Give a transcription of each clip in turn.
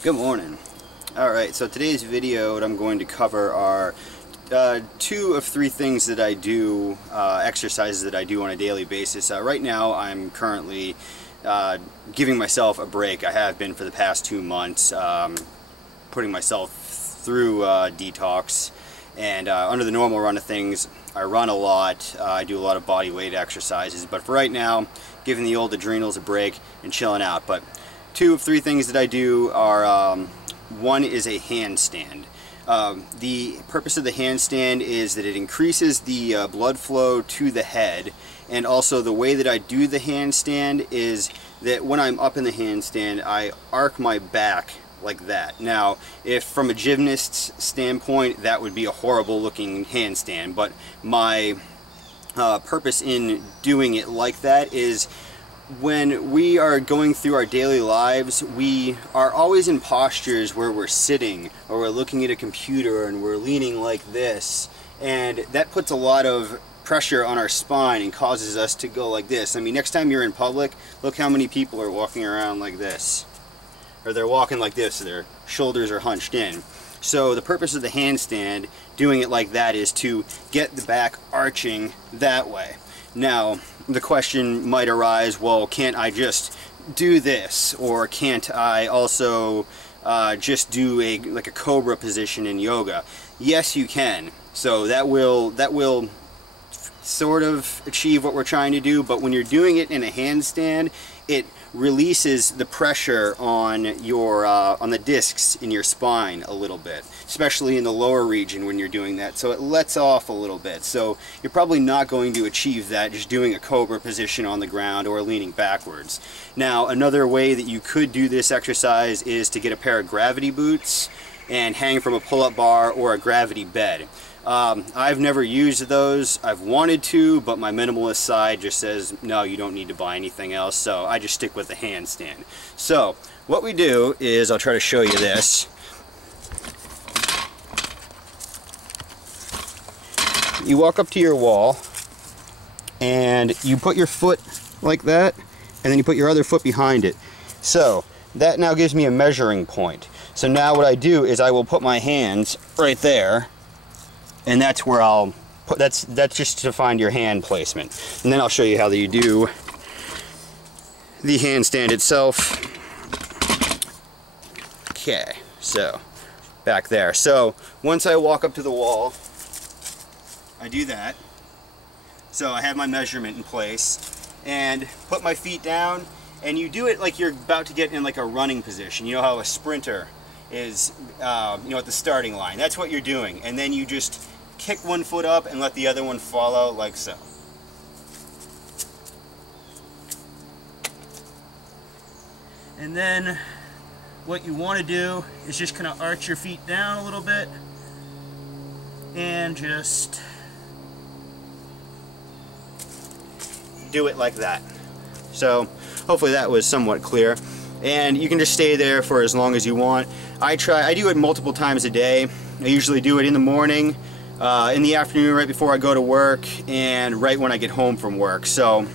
Good morning. Alright, so today's video, what I'm going to cover are two of three things that I do, exercises that I do on a daily basis. Right now, I'm currently giving myself a break. I have been for the past 2 months, putting myself through detox. And under the normal run of things, I run a lot, I do a lot of body weight exercises, but for right now, giving the old adrenals a break and chilling out. But two of three things that I do are, one is a handstand. The purpose of the handstand is that it increases the blood flow to the head, and also the way that I do the handstand is that when I'm up in the handstand, I arc my back like that. Now, if from a gymnast's standpoint, that would be a horrible looking handstand, but my purpose in doing it like that is when we are going through our daily lives, we are always in postures where we're sitting or we're looking at a computer and we're leaning like this, and that puts a lot of pressure on our spine and causes us to go like this. I mean, next time you're in public, look how many people are walking around like this, or they're walking like this, their shoulders are hunched in. So the purpose of the handstand, doing it like that, is to get the back arching that way. Now, the question might arise, well, can't I just do this? Or can't I also just do like a cobra position in yoga? Yes, you can. So that will sort of achieve what we're trying to do, but when you're doing it in a handstand, it releases the pressure on your on the discs in your spine a little bit, especially in the lower region when you're doing that, so it lets off a little bit. So you're probably not going to achieve that just doing a cobra position on the ground or leaning backwards. Now, another way that you could do this exercise is to get a pair of gravity boots and hang from a pull-up bar or a gravity bed. I've never used those. I've wanted to, but my minimalist side just says, no, you don't need to buy anything else, so I just stick with the handstand. So, what we do is, I'll try to show you this. You walk up to your wall, and you put your foot like that, and then you put your other foot behind it. So, that now gives me a measuring point. So now what I do is I will put my hands right there, and that's where I'll put, that's just to find your hand placement. And then I'll show you how you do the handstand itself. Okay, so back there. So once I walk up to the wall, I do that. So I have my measurement in place and put my feet down, and you do it like you're about to get in like a running position. You know how a sprinter is, you know, at the starting line. That's what you're doing. And then you just kick one foot up and let the other one follow, like so. And then what you want to do is just kind of arch your feet down a little bit and just do it like that. So hopefully that was somewhat clear. And you can just stay there for as long as you want. I do it multiple times a day. I usually do it in the morning, in the afternoon right before I go to work, and right when I get home from work. So,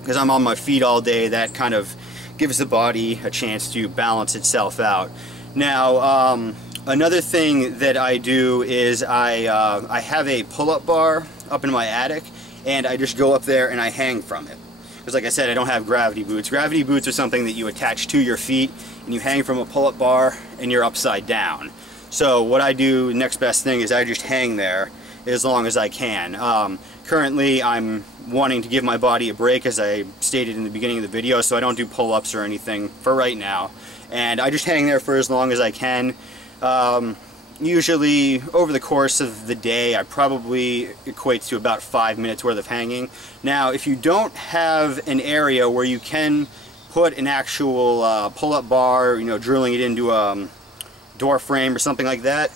because I'm on my feet all day, that kind of gives the body a chance to balance itself out. Now, another thing that I do is I have a pull-up bar up in my attic, and I just go up there and I hang from it. Because like I said, I don't have gravity boots. Gravity boots are something that you attach to your feet, and you hang from a pull-up bar, and you're upside down. So what I do, next best thing, is I just hang there as long as I can. Currently, I'm wanting to give my body a break, as I stated in the beginning of the video, so I don't do pull-ups or anything for right now. And I just hang there for as long as I can. Usually, over the course of the day, I probably equates to about 5 minutes worth of hanging. Now, if you don't have an area where you can put an actual pull-up bar, you know, drilling it into a door frame or something like that,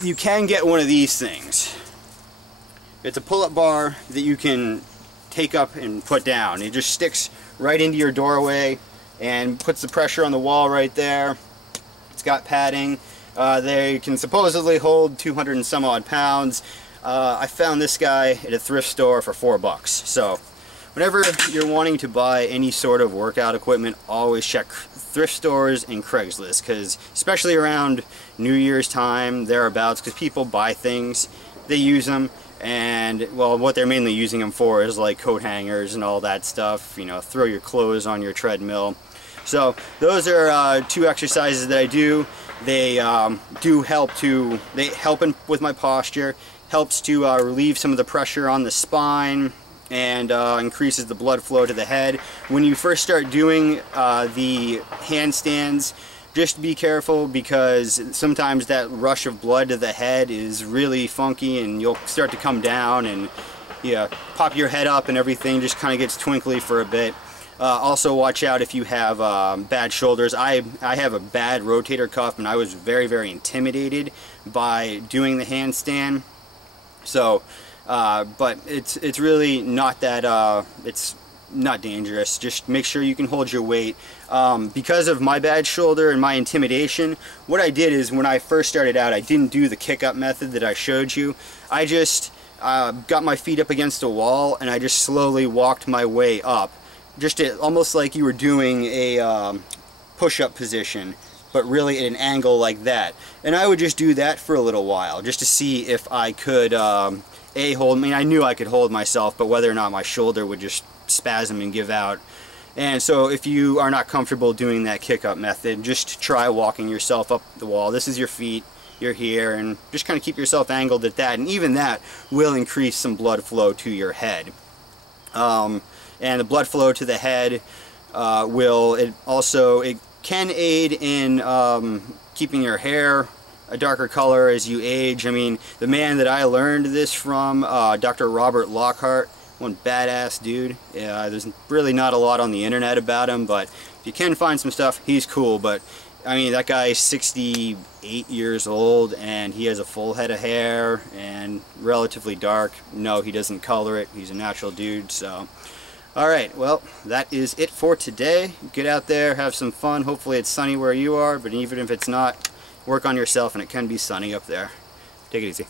you can get one of these things. It's a pull-up bar that you can take up and put down. It just sticks right into your doorway and puts the pressure on the wall right there. It's got padding. They can supposedly hold 200 and some odd pounds. I found this guy at a thrift store for $4. So whenever you're wanting to buy any sort of workout equipment, always check thrift stores and Craigslist, because especially around New Year's time, thereabouts, because people buy things, they use them, and well, what they're mainly using them for is like coat hangers and all that stuff, you know, throw your clothes on your treadmill. So those are 2 exercises that I do. They do help with my posture, helps to relieve some of the pressure on the spine, and increases the blood flow to the head. When you first start doing the handstands, just be careful, because sometimes that rush of blood to the head is really funky, and you'll start to come down and pop your head up and everything just kind of gets twinkly for a bit. Also watch out if you have bad shoulders. I have a bad rotator cuff, and I was very, very intimidated by doing the handstand. So, but it's really not that, it's not dangerous. Just make sure you can hold your weight. Because of my bad shoulder and my intimidation, what I did is when I first started out, I didn't do the kick-up method that I showed you. I just got my feet up against a wall, and I just slowly walked my way up. Just almost like you were doing a push-up position, but really at an angle like that. And I would just do that for a little while, just to see if I could, hold, I mean, I knew I could hold myself, but whether or not my shoulder would just spasm and give out. And so if you are not comfortable doing that kick-up method, just try walking yourself up the wall. This is your feet, you're here, and just kind of keep yourself angled at that, and even that will increase some blood flow to your head. And the blood flow to the head it can aid in keeping your hair a darker color as you age. I mean, the man that I learned this from, Dr. Robert Lockhart, one badass dude. There's really not a lot on the internet about him, but if you can find some stuff, he's cool. But I mean, that guy is 68 years old, and he has a full head of hair and relatively dark. No, he doesn't color it. He's a natural dude. So alright, well, that is it for today. Get out there, have some fun. Hopefully it's sunny where you are, but even if it's not, work on yourself, and it can be sunny up there. Take it easy.